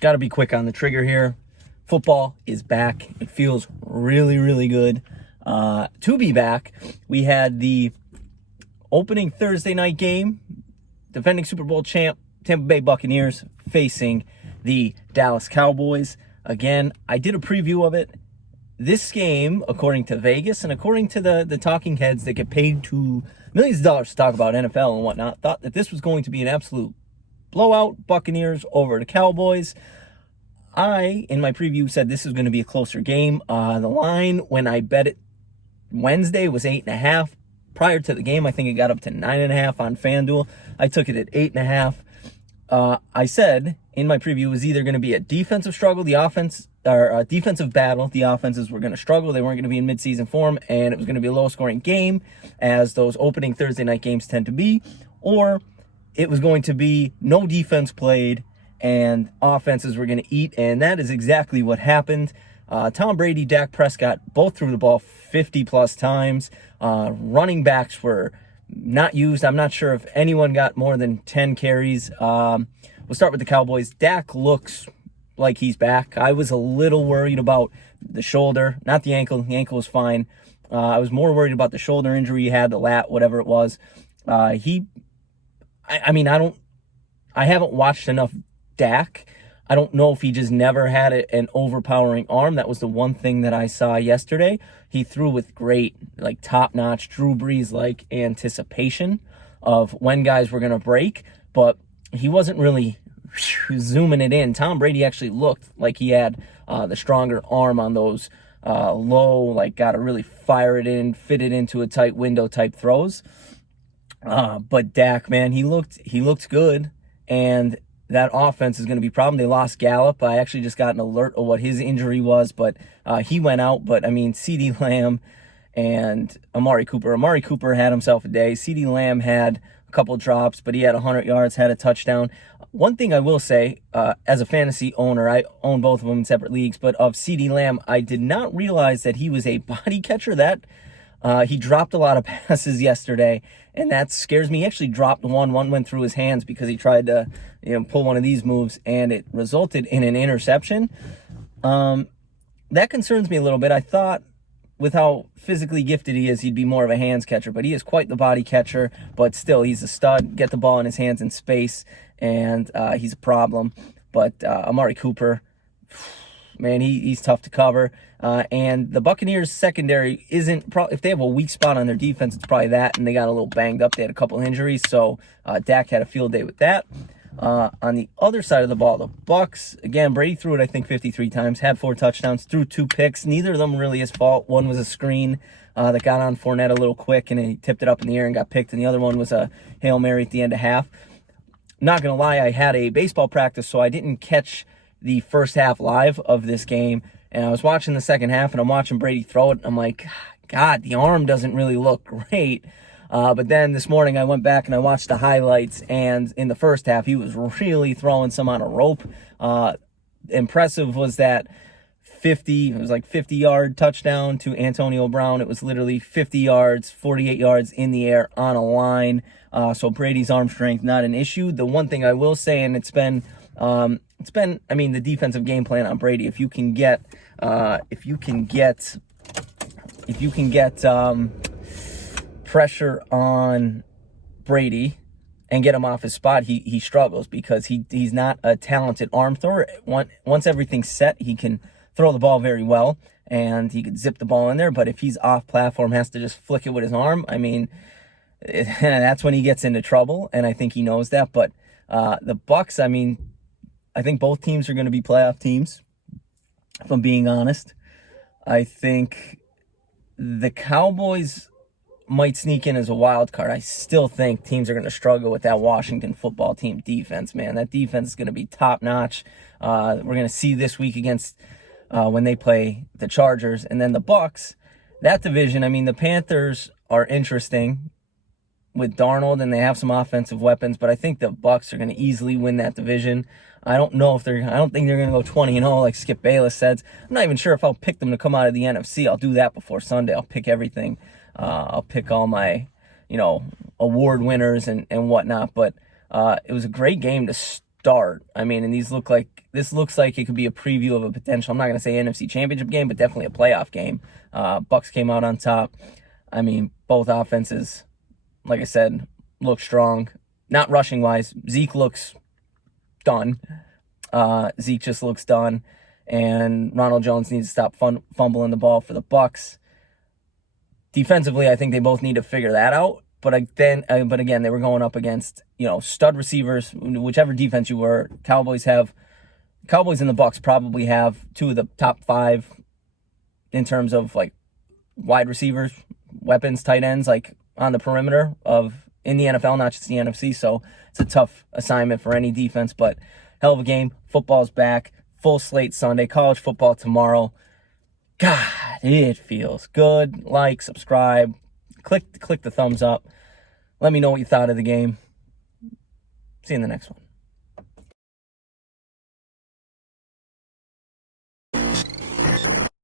got to be quick on the trigger here. Football is back. It feels really, really good to be back. We had the opening Thursday night game, defending Super Bowl champ Tampa Bay Buccaneers facing the Dallas Cowboys. Again, I did a preview of it. This game, according to Vegas and according to the talking heads that get paid to millions of dollars to talk about NFL and whatnot, thought that this was going to be an absolute blowout. Buccaneers over the Cowboys. I, in my preview, said this is going to be a closer game. The line, when I bet it Wednesday, was 8.5. Prior to the game, I think it got up to 9.5 on FanDuel. I took it at 8.5. I said in my preview it was either going to be a defensive struggle, the offense, or a defensive battle. The offenses were going to struggle. They weren't going to be in midseason form, and it was going to be a low-scoring game, as those opening Thursday night games tend to be, or it was going to be no defense played and offenses were going to eat, and that is exactly what happened. Tom Brady, Dak Prescott both threw the ball 50-plus times. Running backs were not used. I'm not sure if anyone got more than 10 carries. We'll start with the Cowboys. Dak looks like he's back. I was a little worried about the shoulder, not the ankle. The ankle was fine. I was more worried about the shoulder injury he had, the lat, whatever it was. I haven't watched enough Dak. I don't know if he just never had an overpowering arm. That was the one thing that I saw yesterday. He threw with great, top-notch, Drew Brees-like anticipation of when guys were going to break, but he wasn't really zooming it in. Tom Brady actually looked like he had the stronger arm on those low, got to really fire it in, fit it into a tight window type throws. But Dak, man, he looked good, and that offense is going to be a problem. They lost Gallup. I actually just got an alert of what his injury was, but he went out. But, CeeDee Lamb and Amari Cooper. Amari Cooper had himself a day. CeeDee Lamb had a couple drops, but he had 100 yards, had a touchdown. One thing I will say, as a fantasy owner, I own both of them in separate leagues, but of CeeDee Lamb, I did not realize that he was a body catcher. He dropped a lot of passes yesterday, and that scares me. He actually dropped one went through his hands because he tried to pull one of these moves, and it resulted in an interception. That concerns me a little bit. I thought with how physically gifted he is, he'd be more of a hands catcher, but he is quite the body catcher, but still, he's a stud. Get the ball in his hands in space, and he's a problem. But Amari Cooper, man, he's tough to cover. And the Buccaneers secondary if they have a weak spot on their defense, it's probably that, and they got a little banged up. They had a couple injuries, so Dak had a field day with that. On the other side of the ball, the Bucs, again, Brady threw it, I think, 53 times, had 4 touchdowns, threw 2 picks. Neither of them really his fault. One was a screen that got on Fournette a little quick, and he tipped it up in the air and got picked, and the other one was a Hail Mary at the end of half. Not going to lie, I had a baseball practice, so I didn't catch the first half live of this game, and I was watching the second half, and I'm watching Brady throw it, and I'm like, God, the arm doesn't really look great. But then this morning I went back and I watched the highlights, and in the first half he was really throwing some on a rope. Impressive was that 50-yard touchdown to Antonio Brown. It was literally 50 yards, 48 yards in the air on a line. So Brady's arm strength, not an issue. The one thing I will say, and it's been the defensive game plan on Brady. If you can get pressure on Brady and get him off his spot, he struggles because he's not a talented arm thrower. Once everything's set, he can throw the ball very well, and he could zip the ball in there. But if he's off platform, has to just flick it with his arm, that's when he gets into trouble, and I think he knows that. But the Bucs, I think both teams are going to be playoff teams, if I'm being honest. I think the Cowboys might sneak in as a wild card. I still think teams are going to struggle with that Washington football team defense, man. That defense is going to be top-notch. We're going to see this week against when they play the Chargers. And then the Bucs, that division, the Panthers are interesting with Darnold, and they have some offensive weapons, but I think the Bucs are going to easily win that division. I don't think they're going to go 20-0 like Skip Bayless said. I'm not even sure if I'll pick them to come out of the NFC. I'll do that before Sunday. I'll pick everything. I'll pick all my, award winners and whatnot. But it was a great game to start. I mean, and this looks like it could be a preview of a potential, I'm not going to say NFC Championship game, but definitely a playoff game. Bucs came out on top. I mean, both offenses, like I said, look strong. Not rushing-wise. Zeke looks done. Zeke just looks done. And Ronald Jones needs to stop fumbling the ball for the Bucs. Defensively, I think they both need to figure that out. But again, they were going up against, stud receivers, whichever defense you were. Cowboys and the Bucs probably have two of the top 5 in terms of like wide receivers, weapons, tight ends, like on the perimeter in the NFL, not just the NFC. So it's a tough assignment for any defense, but hell of a game. Football's back. Full slate Sunday. College football tomorrow. God, it feels good. Like, subscribe, click the thumbs up. Let me know what you thought of the game. See you in the next one.